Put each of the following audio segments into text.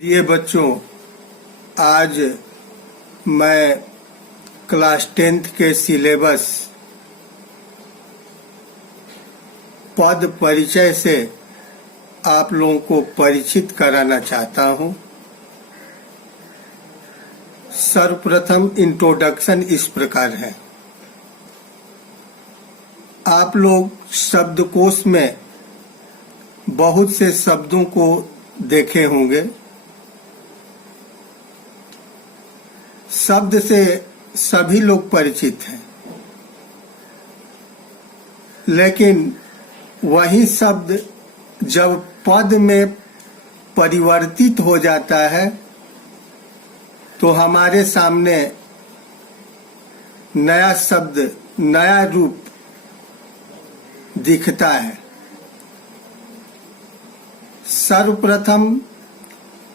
प्रिय बच्चों, आज मैं क्लास 10th के सिलेबस पद परिचय से आप लोगों को परिचित कराना चाहता हूं। सर्वप्रथम इंट्रोडक्शन इस प्रकार है। आप लोग शब्दकोश में बहुत से शब्दों को देखे होंगे। शब्द से सभी लोग परिचित हैं, लेकिन वही शब्द जब पद में परिवर्तित हो जाता है तो हमारे सामने नया शब्द, नया रूप दिखता है। सर्वप्रथम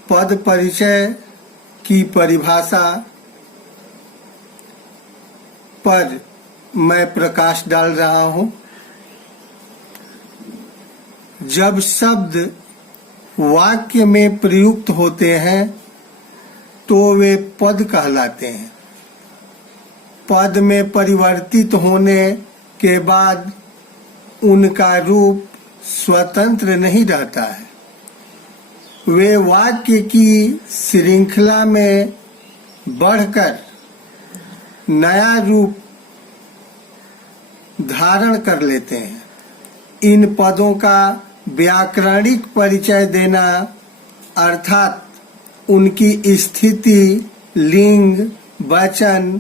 पद परिचय की परिभाषा पर मैं प्रकाश डाल रहा हूं। जब शब्द वाक्य में प्रयुक्त होते हैं तो वे पद कहलाते हैं। पद में परिवर्तित होने के बाद उनका रूप स्वतंत्र नहीं रहता है। वे वाक्य की श्रृंखला में बढ़कर नया रूप धारण कर लेते हैं। इन पदों का व्याकरणिक परिचय देना अर्थात उनकी स्थिति, लिंग, वचन,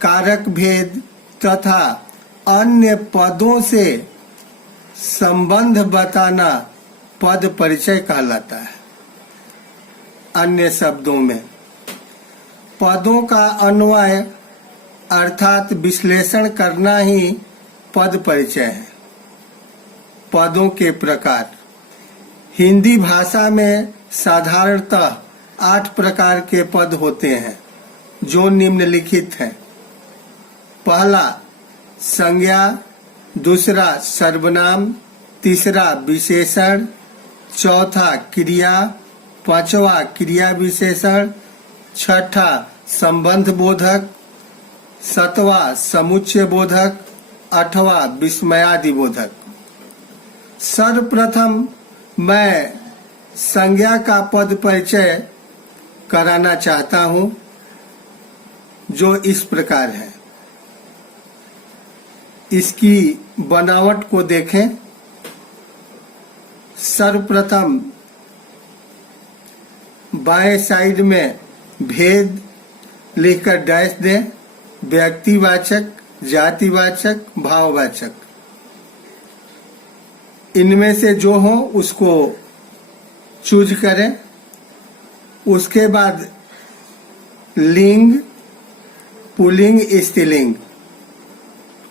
कारक भेद तथा अन्य पदों से संबंध बताना पद परिचय कहलाता है। अन्य शब्दों में पदों का अन्वय अर्थात विश्लेषण करना ही पद परिचय है। पदों के प्रकार हिंदी भाषा में साधारणतः 8 प्रकार के पद होते हैं, जो निम्नलिखित हैं। पहला संज्ञा, दूसरा सर्वनाम, तीसरा विशेषण, चौथा क्रिया, पांचवा क्रिया विशेषण, छठा संबंध बोधक, सातवां समुच्चय बोधक, आठवां विस्मयादि बोधक। सर्वप्रथम मैं संज्ञा का पद परिचय कराना चाहता हूं, जो इस प्रकार है। इसकी बनावट को देखें। सर्वप्रथम बाएं साइड में भेद लिखकर डैश दें। व्यक्तिवाचक, जातिवाचक, भाववाचक, इनमें से जो हो उसको चूज करें। उसके बाद लिंग, पुल्लिंग, स्त्रीलिंग।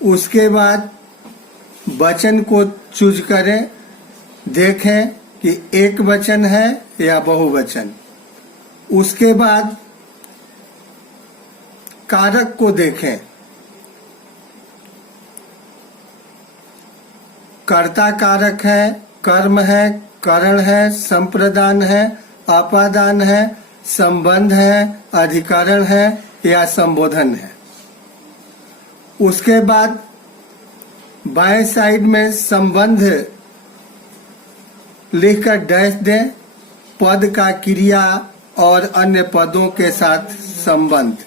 उसके बाद वचन को चूज करें। देखें कि एक वचन है या बहुवचन। उसके बाद कारक को देखें। कर्ता कारक है, कर्म है, करण है, संप्रदान है, अपादान है, संबंध है, अधिकरण है या संबोधन है। उसके बाद बाएं साइड में संबंध लिखकर डैश दें। पद का क्रिया और अन्य पदों के साथ संबंध।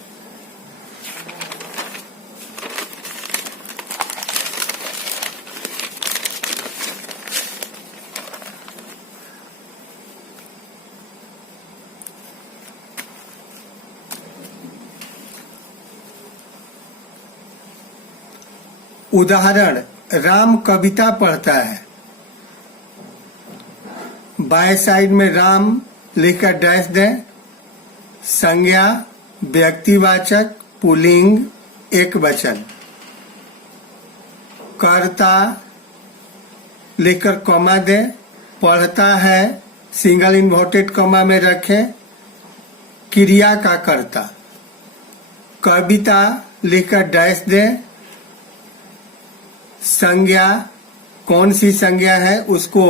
उदाहरण, राम कविता पढ़ता है। बाएं साइड में राम लिखकर डैश दें। संज्ञा, व्यक्तिवाचक, पुल्लिंग, एक वचन। कर्ता लिखकर कॉमा दें। पढ़ता है, सिंगल इन्वर्टेड कॉमा में रखें। क्रिया का कर्ता। कविता लिखकर डैश दें। संज्ञा, कौन सी संज्ञा है उसको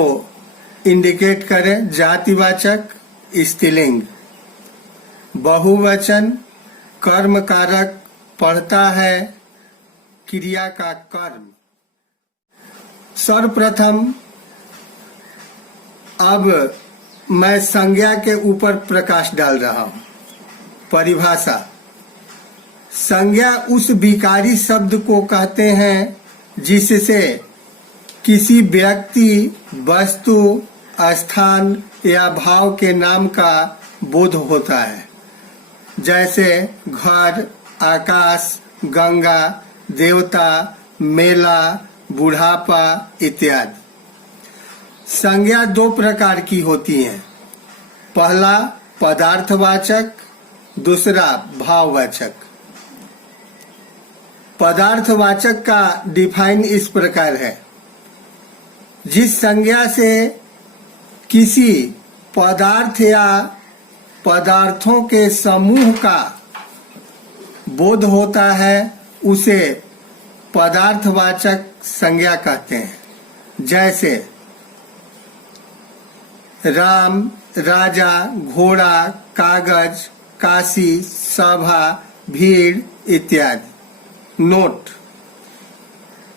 इंडिकेट करें। जातिवाचक स्त्रीलिंग। बहुवचन कर्म कारक पढ़ता है क्रिया का कर्म। सर्वप्रथम अब मैं संज्ञा के ऊपर प्रकाश डाल रहा हूं। परिभाषा। संज्ञा उस विकारी शब्द को कहते हैं जिससे किसी व्यक्ति, वस्तु, स्थान या भाव के नाम का बोध होता है, जैसे घर, आकाश, गंगा, देवता, मेला, बुढ़ापा इत्यादि। संज्ञा दो प्रकार की होती हैं। पहला पदार्थवाचक, दूसरा भाववाचक। पदार्थवाचक का डिफाइन इस प्रकार है: जिस संज्ञा से किसी पदार्थ या पदार्थों के समूह का बोध होता है उसे पदार्थवाचक संज्ञा कहते हैं। जैसे राम, राजा, घोड़ा, कागज, काशी, सभा, भीड़ इत्यादि। नोट: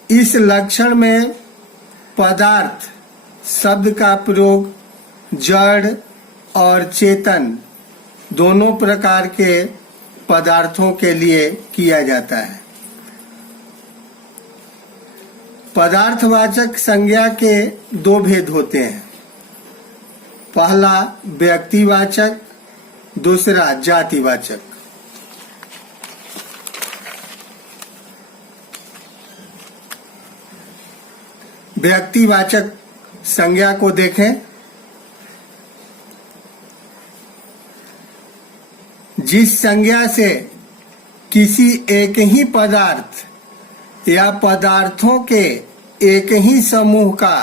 इस लक्षण में पदार्थ शब्द का प्रयोग जड़ और चेतन दोनों प्रकार के पदार्थों के लिए किया जाता है। पदार्थवाचक संज्ञा के दो भेद होते हैं। पहला व्यक्तिवाचक, दूसरा जातिवाचक। व्यक्तिवाचक संज्ञा को देखें। जिस संज्ञा से किसी एक ही पदार्थ या पदार्थों के एक ही समूह का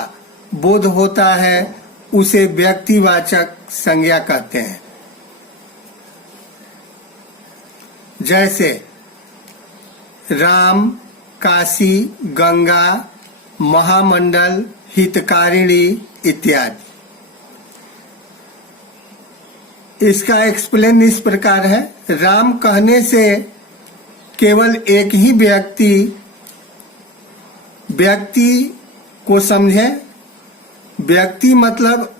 बोध होता है उसे व्यक्तिवाचक संज्ञा कहते हैं। जैसे राम, काशी, गंगा, महामंडल, हितकारिणी इत्यादि। इसका एक्सप्लेन इस प्रकार है: राम कहने से केवल एक ही व्यक्ति को समझें। व्यक्ति मतलब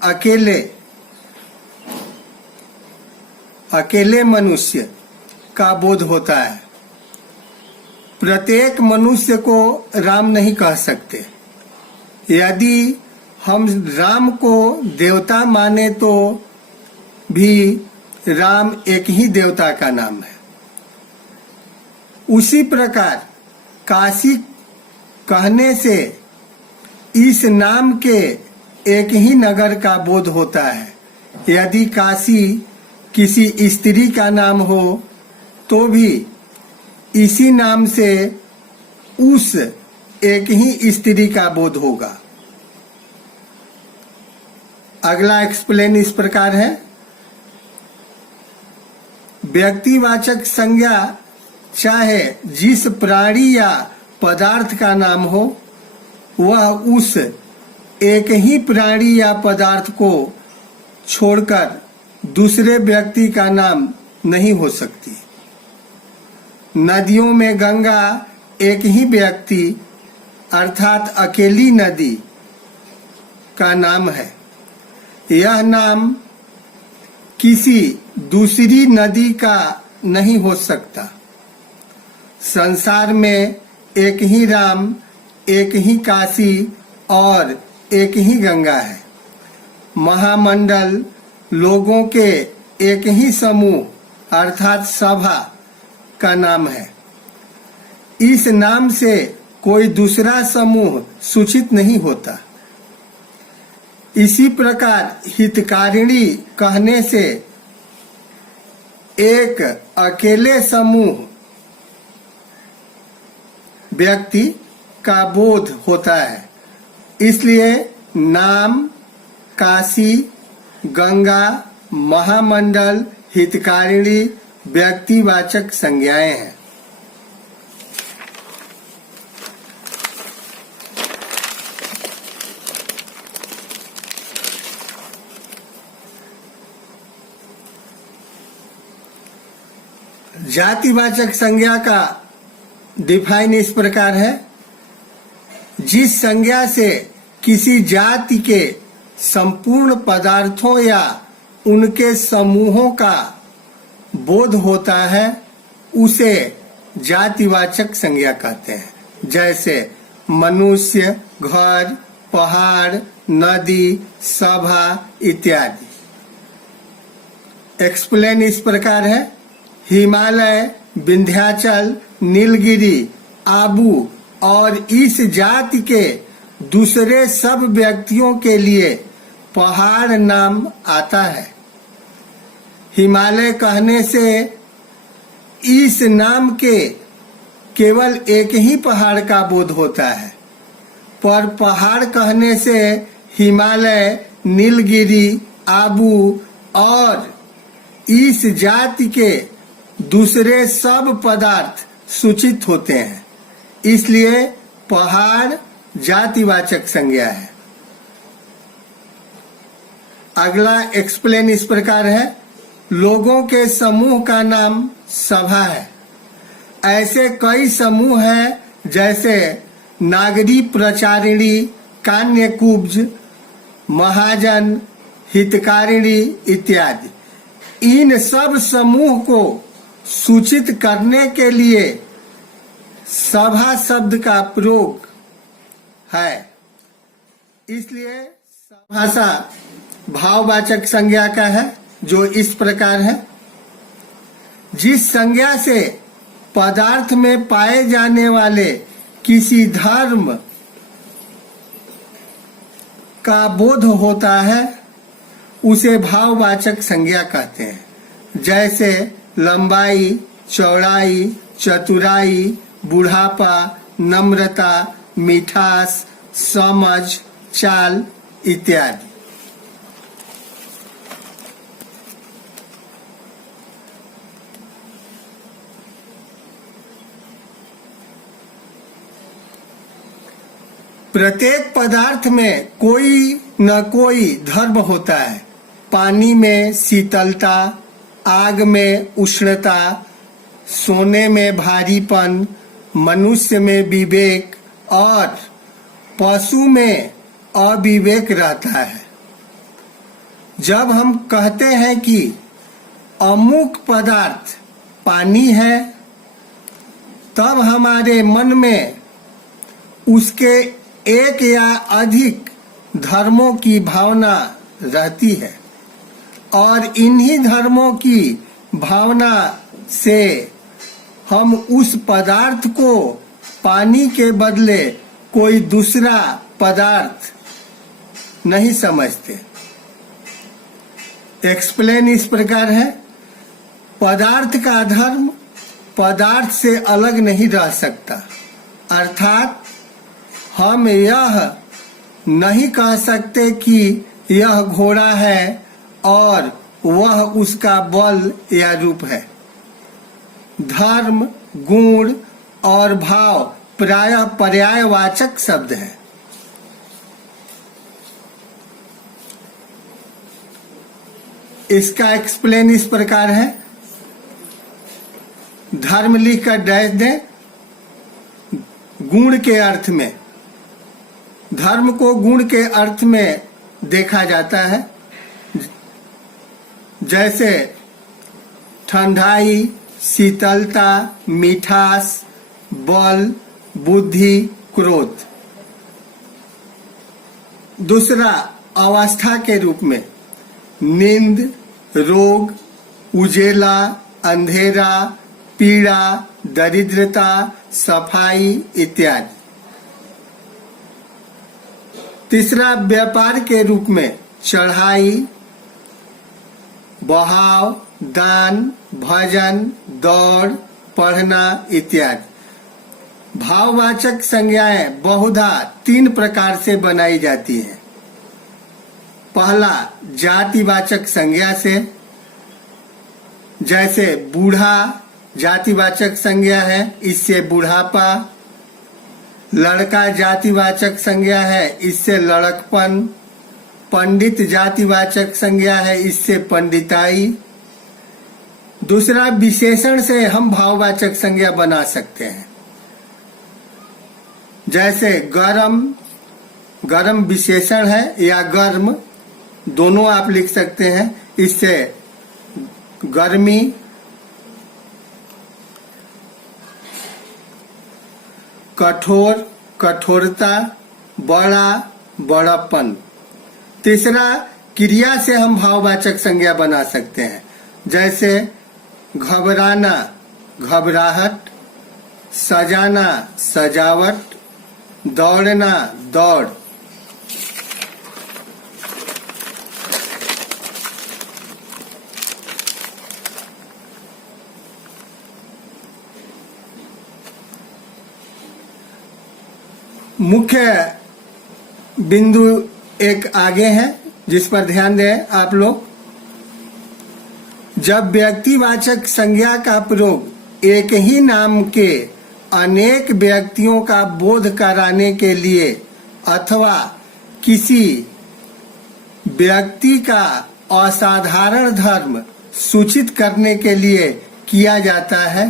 अकेले मनुष्य का बोध होता है। प्रत्येक मनुष्य को राम नहीं कह सकते। यदि हम राम को देवता माने तो भी राम एक ही देवता का नाम है। उसी प्रकार काशी कहने से इस नाम के एक ही नगर का बोध होता है। यदि काशी किसी स्त्री का नाम हो तो भी इसी नाम से उस एक ही स्त्री का बोध होगा। अगला एक्सप्लेन इस प्रकार है: व्यक्तिवाचक संज्ञा चाहे जिस प्राणी या पदार्थ का नाम हो, वह उस एक ही प्राणी या पदार्थ को छोड़कर दूसरे व्यक्ति का नाम नहीं हो सकती। नदियों में गंगा एक ही व्यक्ति अर्थात अकेली नदी का नाम है। यह नाम किसी दूसरी नदी का नहीं हो सकता। संसार में एक ही राम, एक ही काशी और एक ही गंगा है। महामंडल लोगों के एक ही समूह अर्थात सभा का नाम है। इस नाम से कोई दूसरा समूह सूचित नहीं होता। इसी प्रकार हितकारिणी कहने से एक अकेले समूह व्यक्ति का बोध होता है। इसलिए नाम, काशी, गंगा, महामंडल, हितकारिणी व्यक्तिवाचक संज्ञाएं हैं। जातिवाचक संज्ञा का डिफाइन इस प्रकार है, जिस संज्ञा से किसी जाति के संपूर्ण पदार्थों या उनके समूहों का बोध होता है उसे जातिवाचक संज्ञा कहते हैं। जैसे मनुष्य, घर, पहाड़, नदी, सभा इत्यादि। एक्सप्लेन इस प्रकार है, हिमालय, विंध्याचल, नीलगिरी, आबू और इस जाति के दूसरे सब व्यक्तियों के लिए पहाड़ नाम आता है। हिमालय कहने से इस नाम के केवल एक ही पहाड़ का बोध होता है, पर पहाड़ कहने से हिमालय, नीलगिरी, आबू और इस जाति के दूसरे सब पदार्थ सूचित होते हैं, इसलिए पहाड़ जातिवाचक संज्ञा है। अगला एक्सप्लेन इस प्रकार है, लोगों के समूह का नाम सभा है। ऐसे कई समूह हैं जैसे नागरी प्रचारिणी, कान्यकुब्ज, महाजन, हितकारिणी इत्यादि। इन सब समूह को सूचित करने के लिए सभा शब्द का प्रयोग है, इसलिए भाषा भाववाचक संज्ञा का है, जो इस प्रकार है, जिस संज्ञा से पदार्थ में पाए जाने वाले किसी धर्म का बोध होता है उसे भाववाचक संज्ञा कहते हैं। जैसे लंबाई, चौड़ाई, चतुराई, बुढ़ापा, नम्रता, मिठास, समझ, चाल इत्यादि। प्रत्येक पदार्थ में कोई न कोई धर्म होता है। पानी में शीतलता, आग में उष्णता, सोने में भारीपन, मनुष्य में विवेक और पशु में अविवेक रहता है। जब हम कहते हैं कि अमुक पदार्थ पानी है, तब हमारे मन में उसके एक या अधिक धर्मों की भावना रहती है और इन्हीं धर्मों की भावना से हम उस पदार्थ को पानी के बदले कोई दूसरा पदार्थ नहीं समझते। एक्सप्लेन इस प्रकार है, पदार्थ का धर्म पदार्थ से अलग नहीं रह सकता। अर्थात हम यह नहीं कह सकते कि यह घोड़ा है और वह उसका बल या रूप है। धर्म, गुण और भाव प्रायः पर्यायवाचक शब्द है। इसका एक्सप्लेन इस प्रकार है, धर्म लिखकर डैश दें, गुण के अर्थ में। धर्म को गुण के अर्थ में देखा जाता है, जैसे ठंडाई, शीतलता, मिठास, बल, बुद्धि, क्रोध। दूसरा अवस्था के रूप में नींद, रोग, उजेला, अंधेरा, पीड़ा, दरिद्रता, सफाई इत्यादि। तीसरा व्यापार के रूप में चढ़ाई, बहाव, दान, भजन, दौड़, पढ़ना इत्यादि। भाववाचक संज्ञाएं बहुधा 3 प्रकार से बनाई जाती है। पहला जातिवाचक संज्ञा से, जैसे बूढ़ा जातिवाचक संज्ञा है, इससे बुढ़ापा। लड़का जातिवाचक संज्ञा है, इससे लड़कपन। पंडित जातिवाचक संज्ञा है, इससे पंडिताई। दूसरा, विशेषण से हम भाववाचक संज्ञा बना सकते हैं। जैसे गरम, गरम विशेषण है, या गर्म, दोनों आप लिख सकते हैं। इससे गर्मी, कठोर, कठोरता, बड़ा, बड़प्पन। तीसरा, क्रिया से हम भाववाचक संज्ञा बना सकते हैं। जैसे घबराना, घबराहट, सजाना, सजावट, दौड़ना, दौड़। मुख्य बिंदु एक आगे है जिस पर ध्यान दें आप लोग। जब व्यक्तिवाचक संज्ञा का प्रयोग एक ही नाम के अनेक व्यक्तियों का बोध कराने के लिए अथवा किसी व्यक्ति का असाधारण धर्म सूचित करने के लिए किया जाता है,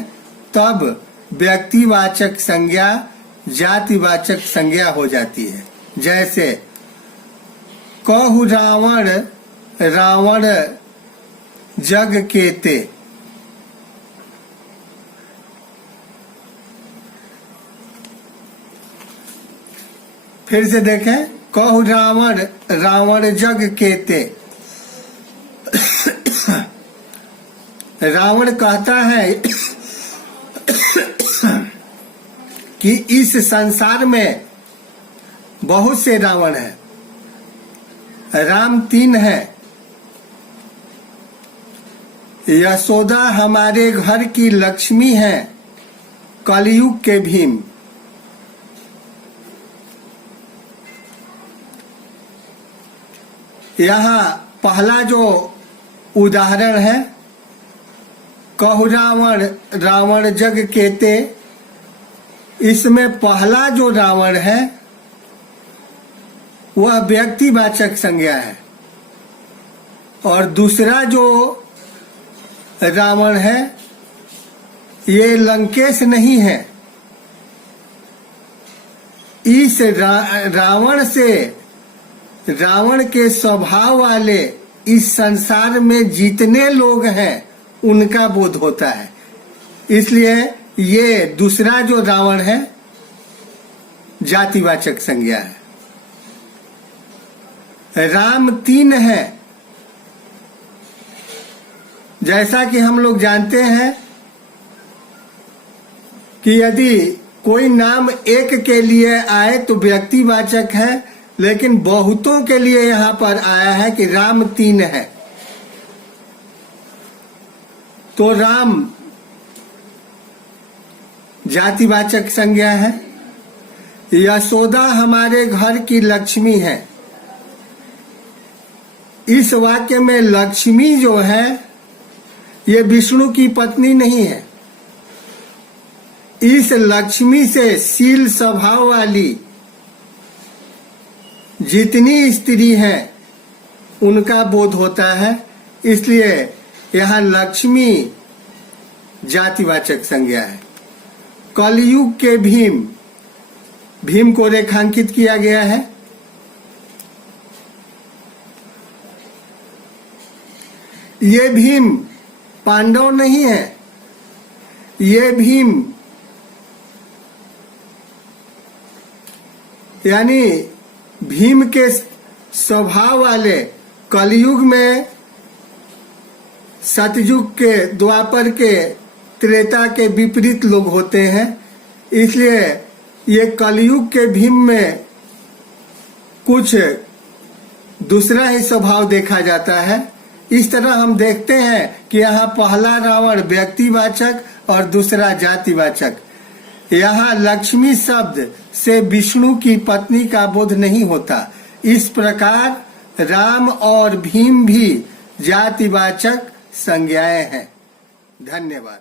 तब व्यक्तिवाचक संज्ञा जातिवाचक संज्ञा हो जाती है। जैसे कहु रावण, रावण जग केते। फिर से देखें, कहु रावण, रावण जग केते। रावण कहता है कि इस संसार में बहुत से रावण हैं, राम 3 है। यशोदा हमारे घर की लक्ष्मी है, कलयुग के भीम। यहाँ पहला जो उदाहरण है, कहु रावण, रावण जग केते, इसमें पहला जो रावण है वह व्यक्तिवाचक संज्ञा है, और दूसरा जो रावण है ये लंकेश नहीं है। इस रावण से, रावण के स्वभाव वाले इस संसार में जितने लोग हैं उनका बोध होता है। इसलिए ये दूसरा जो रावण है जातिवाचक संज्ञा है। राम 3 है। जैसा कि हम लोग जानते हैं कि यदि कोई नाम एक के लिए आए तो व्यक्तिवाचक है, लेकिन बहुतों के लिए यहाँ पर आया है कि राम 3 है, तो राम जातिवाचक संज्ञा है। यशोदा हमारे घर की लक्ष्मी है। इस वाक्य में लक्ष्मी जो है ये विष्णु की पत्नी नहीं है। इस लक्ष्मी से शील स्वभाव वाली जितनी स्त्री हैं उनका बोध होता है, इसलिए यहाँ लक्ष्मी जातिवाचक संज्ञा है। कलयुग के भीम, भीम को रेखांकित किया गया है। ये भीम पांडव नहीं है, ये भीम यानी भीम के स्वभाव वाले कलयुग में, सतयुग के, द्वापर के, त्रेता के विपरीत लोग होते हैं। इसलिए ये कलयुग के भीम में कुछ दूसरा ही स्वभाव देखा जाता है। इस तरह हम देखते हैं कि यहाँ पहला रावण व्यक्तिवाचक और दूसरा जातिवाचक। यहाँ लक्ष्मी शब्द से विष्णु की पत्नी का बोध नहीं होता। इस प्रकार राम और भीम भी जातिवाचक संज्ञाएं हैं। धन्यवाद।